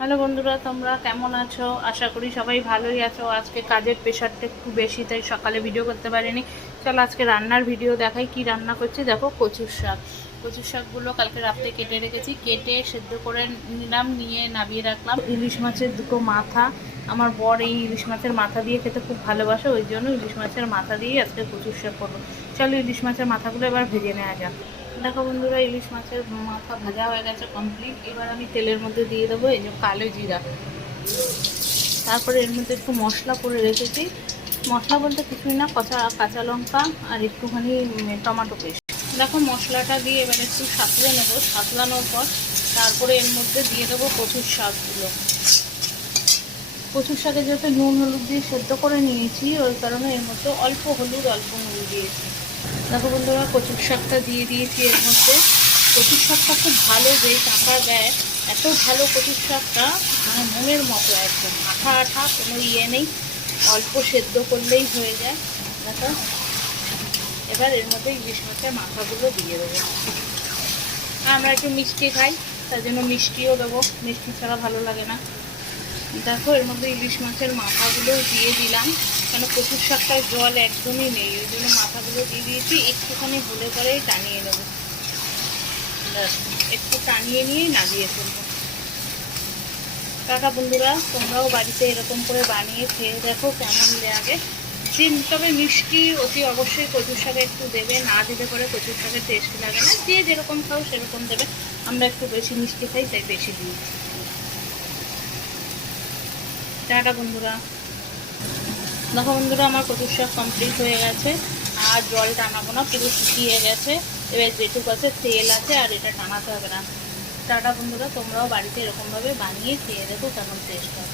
Hello বন্ধুরা, তোমরা কেমন আছো? আশা করি সবাই ভালোই আছো। আজকে কাজের প্রেশারটা একটু বেশি, তাই সকালে ভিডিও করতে পারিনি। চলো আজকে রান্নার ভিডিও দেখাই। কি রান্না করছি দেখো। কচুর শাক। কচুর শাকগুলো কালকে রাত্রে কেটে রেখেছি, কেটে সেদ্ধ করে নিলাম, নিয়ে নামিয়ে রাখলাম। ইলিশ মাছের দুটো মাথা, আমার বর এই ইলিশ মাছের মাথা দিয়ে খেতে খুব ভালোবাসে, ওই জন্য ইলিশ মাছের মাথা দিয়েই আজকে কচুর শাক করবো। চলো ইলিশ মাছের মাথাগুলো এবার ভেজে নেওয়া যাক। দেখো বন্ধুরা, ইলিশ মাছের মাথা ভাজা হয়ে গেছে কমপ্লিট। এবার আমি তেলের মধ্যে দিয়ে দেবো এই যে কালো জিরা। তারপরে এর মধ্যে একটু মশলা করে রেখেছি। মশলা বলতে কিছুই না, কাঁচা কাঁচা লঙ্কা আর একটুখানি টমেটো পেস্ট। দেখো মশলাটা দিয়ে এবার একটু সাঁতলে নেবো। সাঁতলানোর পর তারপরে এর মধ্যে দিয়ে দেবো কচুর শাকগুলো। কচুর শাকে যেহেতু নুন হলুদ দিয়ে সেদ্ধ করে নিয়েছি, ওই কারণে এর মধ্যে অল্প হলুদ দিয়েছি। দেখো বন্ধুরা, কচুর শাকটা দিয়ে দিয়েছি এর মধ্যে। কচুর শাকটা খুব ভালো, যে টাকা দেয় এত ভালো কচুর শাকটা, মানে মনের মতো একদম আঠা আঠা, কোনো নেই, অল্প সেদ্ধ করলেই হয়ে যায়। দেখো এবার এর মধ্যে ইলিশ মাছের মাথাগুলো দিয়ে দেবো। আমরা একটু মিষ্টি খাই, তার জন্য মিষ্টিও দেবো, মিষ্টি ছাড়া ভালো লাগে না। দেখো এর মধ্যে ইলিশ মাছের মাথাগুলো দিয়ে দিলাম, কেন কচুর শাকটার জল একদমই নেই, ওই জন্য মাথাগুলো দিয়ে দিয়েছি। একটুখানি হলে পরেই টানিয়ে নেবো, একটু টানিয়ে নিয়ে নামিয়ে ফেলবো। টাটা বন্ধুরা, তোমরাও বাড়িতে এরকম করে বানিয়ে খেয়ে দেখো কেমন লাগে। তবে মিষ্টি অতি অবশ্যই কচুর শাকে একটু দেবে, না দিতে পারে কচুর শাকের টেস্ট লাগে না। যে যেরকম খাও সেরকম দেবে, আমরা একটু বেশি মিষ্টি খাই তাই বেশি দিই। টাটা বন্ধুরা। দেখো বন্ধুরা, আমার কচুর শাক কমপ্লিট হয়ে গেছে, আর জল টানাবো না, পুরো শুকিয়ে গেছে। এবার যেটুকু আছে তেল আছে, আর এটা টানাতে হবে না। টাটা বন্ধুরা, তোমরাও বাড়িতে এরকমভাবে বানিয়ে খেয়ে দেখো কেমন টেস্ট হয়।